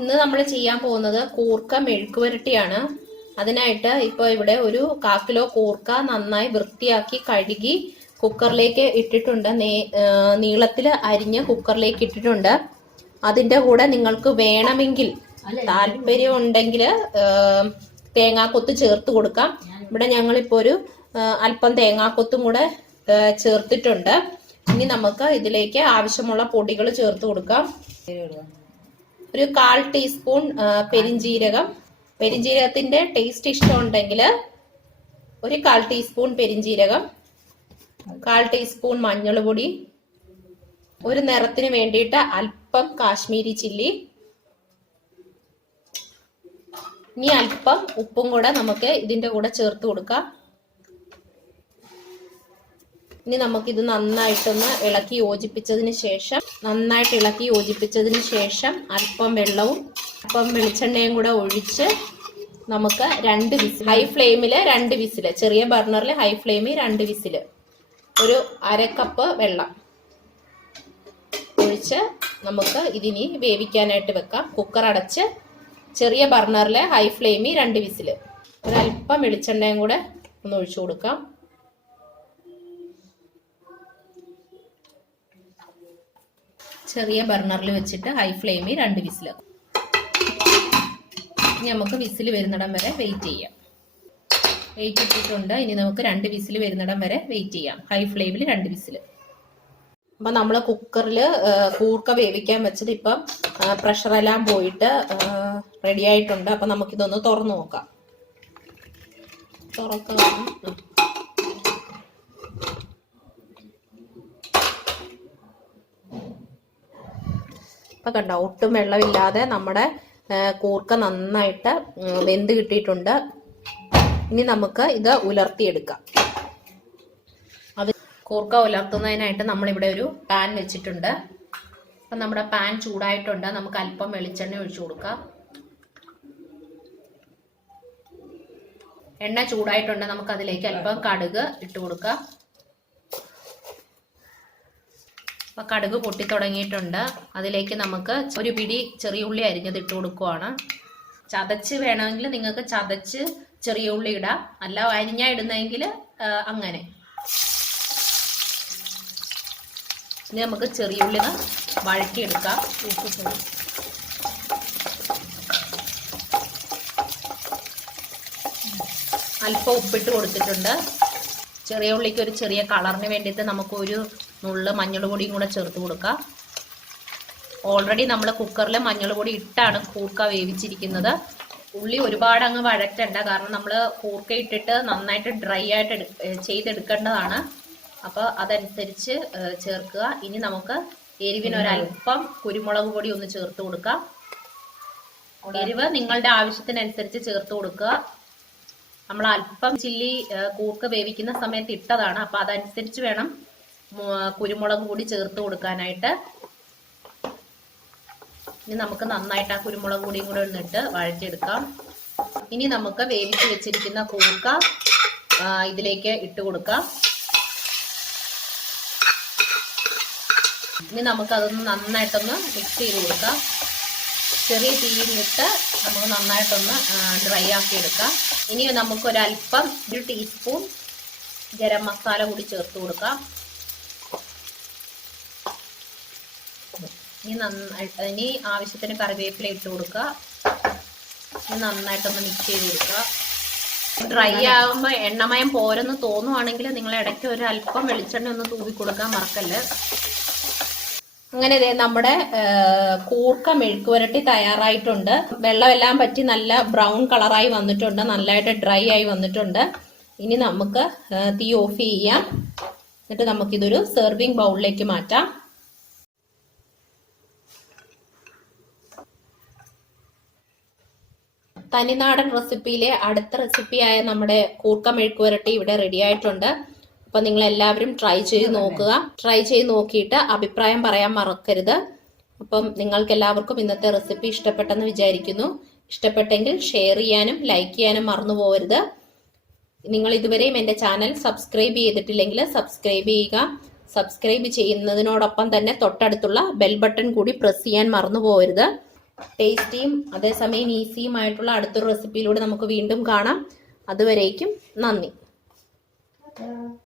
ഇന്ന് നമ്മൾ ചെയ്യാൻ പോകുന്നത് കൂർക്ക മെഴുക്കുവരട്ടിയാണ്. അതിനായിട്ട് ഇപ്പോൾ ഇവിടെ ഒരു 1/4 കിലോ കൂർക്ക നന്നായി വൃത്തിയാക്കി കഴുകി കുക്കറിലേക്ക് ഇട്ടിട്ടുണ്ട്. നീളത്തിൽ അരിഞ്ഞ് കുക്കറിലേക്ക് ഇട്ടിട്ടുണ്ട്. അതിൻ്റെ കൂടെ നിങ്ങൾക്ക് വേണമെങ്കിൽ താല്പര്യം ഉണ്ടെങ്കിൽ തേങ്ങാക്കൊത്ത് ചേർത്ത് കൊടുക്കാം. ഇവിടെ ഞങ്ങളിപ്പോൾ ഒരു അല്പം തേങ്ങാക്കൊത്തും കൂടെ ചേർത്തിട്ടുണ്ട്. ഇനി നമുക്ക് ഇതിലേക്ക് ആവശ്യമുള്ള പൊടികൾ ചേർത്ത് കൊടുക്കാം. ഒരു 1/4 ടീസ്പൂൺ പെരിഞ്ജീരകം. പെരിഞ്ജീരകത്തിന്റെ ടേസ്റ്റ് ഇഷ്ടമുണ്ടെങ്കിൽ ഒരു 1/4 ടീസ്പൂൺ പെരിഞ്ജീരകം, 1/4 ടീസ്പൂൺ മഞ്ഞൾ പൊടി, ഒരു നിറത്തിന് വേണ്ടിയിട്ട് അല്പം കാശ്മീരി ചില്ലി, ഇനി അല്പം ഉപ്പും കൂടെ നമുക്ക് ഇതിന്റെ കൂടെ ചേർത്ത് കൊടുക്കാം. ഇനി നമുക്കിത് നന്നായിട്ടൊന്ന് ഇളക്കി യോജിപ്പിച്ചതിന് ശേഷം അല്പം വെള്ളവും അല്പം വെളിച്ചെണ്ണയും കൂടെ ഒഴിച്ച് നമുക്ക് 2 വിസിൽ, ഹൈ ഫ്ലെയിമിൽ 2 വിസിൽ, ചെറിയ ബർണറിൽ ഹൈ ഫ്ലെയിമിൽ 2 വിസിൽ, ഒരു 1/2 കപ്പ് വെള്ളം ഒഴിച്ച് നമുക്ക് ഇതിനി വേവിക്കാനായിട്ട് വെക്കാം. കുക്കർ അടച്ച് ചെറിയ ബർണറിൽ ഹൈ ഫ്ലെയിമിൽ 2 വിസിൽ, ഒരല്പം വെളിച്ചെണ്ണയും കൂടെ ഒന്ന് ഒഴിച്ചു കൊടുക്കാം. ചെറിയ ബർണറിൽ വെച്ചിട്ട് ഹൈ ഫ്ലെയിമിൽ 2 വിസിൽ. ഇനി നമുക്ക് വിസിൽ വരുന്നിടം വരെ വെയിറ്റ് ചെയ്യാം. വെയിറ്റ് ഇട്ടിട്ടുണ്ട്. ഇനി നമുക്ക് 2 വിസിൽ വരുന്നിടം വരെ വെയിറ്റ് ചെയ്യാം. ഹൈ ഫ്ലെയിമിൽ 2 വിസിൽ. അപ്പം നമ്മൾ കുക്കറിൽ കൂർക്ക വേവിക്കാൻ വെച്ചത് ഇപ്പം പ്രഷറെല്ലാം പോയിട്ട് റെഡി ആയിട്ടുണ്ട്. അപ്പം നമുക്കിതൊന്ന് തുറന്നു നോക്കാം. തുറക്കുക. ഇപ്പം കണ്ടോ, ഒട്ടും വെള്ളമില്ലാതെ നമ്മുടെ കൂർക്ക നന്നായിട്ട് വെന്ത് കിട്ടിയിട്ടുണ്ട്. ഇനി നമുക്ക് ഇത് ഉലർത്തിയെടുക്കാം. അത് കൂർക്ക ഉലർത്തുന്നതിനായിട്ട് നമ്മളിവിടെ ഒരു പാൻ വെച്ചിട്ടുണ്ട്. അപ്പം നമ്മുടെ പാൻ ചൂടായിട്ടുണ്ട്. നമുക്ക് അല്പം വെളിച്ചെണ്ണ ഒഴിച്ചു കൊടുക്കാം. എണ്ണ ചൂടായിട്ടുണ്ട്. നമുക്ക് അതിലേക്ക് അല്പം കടുക് ഇട്ട് കൊടുക്കാം. അപ്പൊ കടുക് പൊട്ടി തുടങ്ങിയിട്ടുണ്ട്. അതിലേക്ക് നമുക്ക് ഒരു പിടി ചെറിയ ഉള്ളി അരിഞ്ഞത് ഇട്ട് കൊടുക്കുവാണ്. ചതച്ച് വേണമെങ്കിൽ നിങ്ങൾക്ക് ചതച്ച് ചെറിയ ഉള്ളി ഇടാം, അല്ല അരിഞ്ഞാ ഇടുന്നെങ്കിൽ അങ്ങനെ. ഇനി നമുക്ക് ചെറിയ ഉള്ളി വഴറ്റിയെടുക്കാം. അല്പം ഉപ്പിട്ട് കൊടുത്തിട്ടുണ്ട്. ചെറിയ ഉള്ളിക്ക് ഒരു ചെറിയ കളറിന് വേണ്ടിയിട്ട് നമുക്ക് ഒരു നുള്ള് മഞ്ഞൾ പൊടിയും കൂടെ ചേർത്ത് കൊടുക്കാം. ഓൾറെഡി നമ്മൾ കുക്കറിൽ മഞ്ഞൾ പൊടി ഇട്ടാണ് കൂർക്ക വേവിച്ചിരിക്കുന്നത്. ഉള്ളി ഒരുപാട് അങ്ങ് വഴറ്റണ്ട, കാരണം നമ്മൾ കൂർക്ക ഇട്ടിട്ട് നന്നായിട്ട് ഡ്രൈ ആയിട്ട് ചെയ്തെടുക്കേണ്ടതാണ്. അപ്പോൾ അതനുസരിച്ച് ചേർക്കുക. ഇനി നമുക്ക് എരിവിന് ഒരല്പം കുരുമുളക് പൊടി ഒന്ന് ചേർത്ത് കൊടുക്കാം. എരിവ് നിങ്ങളുടെ ആവശ്യത്തിനനുസരിച്ച് ചേർത്ത് കൊടുക്കുക. നമ്മൾ അല്പം ചില്ലി കൂർക്ക വേവിക്കുന്ന സമയത്ത് ഇട്ടതാണ്. അപ്പൊ അതനുസരിച്ച് വേണം കുരുമുളക് പൊടി ചേർത്ത് കൊടുക്കാനായിട്ട്. ഇനി നമുക്ക് നന്നായിട്ട് ആ കുരുമുളക് പൊടിയും കൂടെ ഒന്നിട്ട് വഴറ്റിയെടുക്കാം. ഇനി നമുക്ക് വേവിച്ച് വെച്ചിരിക്കുന്ന കൂർക്ക ഇതിലേക്ക് ഇട്ട് കൊടുക്കാം. ഇനി നമുക്കതൊന്ന് നന്നായിട്ടൊന്ന് മിക്സ് ചെയ്ത് കൊടുക്കാം. ചെറിയ തീയിലിട്ട് നമുക്ക് നന്നായിട്ടൊന്ന് ഡ്രൈ ആക്കി എടുക്കാം. ഇനി നമുക്ക് ഒരല്പം 1 ടീസ്പൂൺ ഗരം മസാല കൂടി ചേർത്ത് കൊടുക്കാം. ഇനി ആവശ്യത്തിന് കറിവേപ്പില ഇട്ട് കൊടുക്കുക. ഇനി നന്നായിട്ടൊന്ന് മിക്സ് ചെയ്ത് കൊടുക്കുക. ഡ്രൈ ആകുമ്പോൾ എണ്ണമയം പോരെന്ന് തോന്നുവാണെങ്കിൽ നിങ്ങൾ ഇടയ്ക്ക് ഒരു അല്പം വെളിച്ചെണ്ണ ഒന്ന് തൂവി കൊടുക്കാൻ മറക്കല്ല്. അങ്ങനെ നമ്മുടെ കൂർക്ക മെഴുക്കുവരട്ടി തയ്യാറായിട്ടുണ്ട്. വെള്ളമെല്ലാം പറ്റി നല്ല ബ്രൗൺ കളറായി വന്നിട്ടുണ്ട്, നല്ലതായിട്ട് ഡ്രൈ ആയി വന്നിട്ടുണ്ട്. ഇനി നമുക്ക് തീ ഓഫ് ചെയ്യാം. എന്നിട്ട് നമുക്കിതൊരു സെർവിങ് ബൗളിലേക്ക് മാറ്റാം. തനിനാടൻ റെസിപ്പിയിലെ അടുത്ത റെസിപ്പിയായ നമ്മുടെ കൂർക്ക മെഴുക്കുവരട്ടി ഇവിടെ റെഡി ആയിട്ടുണ്ട്. അപ്പം നിങ്ങൾ എല്ലാവരും ട്രൈ ചെയ്ത് നോക്കുക. ട്രൈ ചെയ്ത് നോക്കിയിട്ട് അഭിപ്രായം പറയാൻ മറക്കരുത്. അപ്പം നിങ്ങൾക്ക് എല്ലാവർക്കും ഇന്നത്തെ റെസിപ്പി ഇഷ്ടപ്പെട്ടെന്ന് വിചാരിക്കുന്നു. ഇഷ്ടപ്പെട്ടെങ്കിൽ ഷെയർ ചെയ്യാനും ലൈക്ക് ചെയ്യാനും മറന്നു പോകരുത്. നിങ്ങൾ ഇതുവരെയും എൻ്റെ ചാനൽ സബ്സ്ക്രൈബ് ചെയ്തിട്ടില്ലെങ്കിൽ സബ്സ്ക്രൈബ് ചെയ്യുക. സബ്സ്ക്രൈബ് ചെയ്യുന്നതിനോടൊപ്പം തന്നെ തൊട്ടടുത്തുള്ള ബെൽ ബട്ടൺ കൂടി പ്രസ് ചെയ്യാൻ മറന്നു പോകരുത്. ടേസ്റ്റിയും അതേസമയം ഈസിയുമായിട്ടുള്ള അടുത്തൊരു റെസിപ്പിയിലൂടെ നമുക്ക് വീണ്ടും കാണാം. അതുവരേക്കും നന്ദി.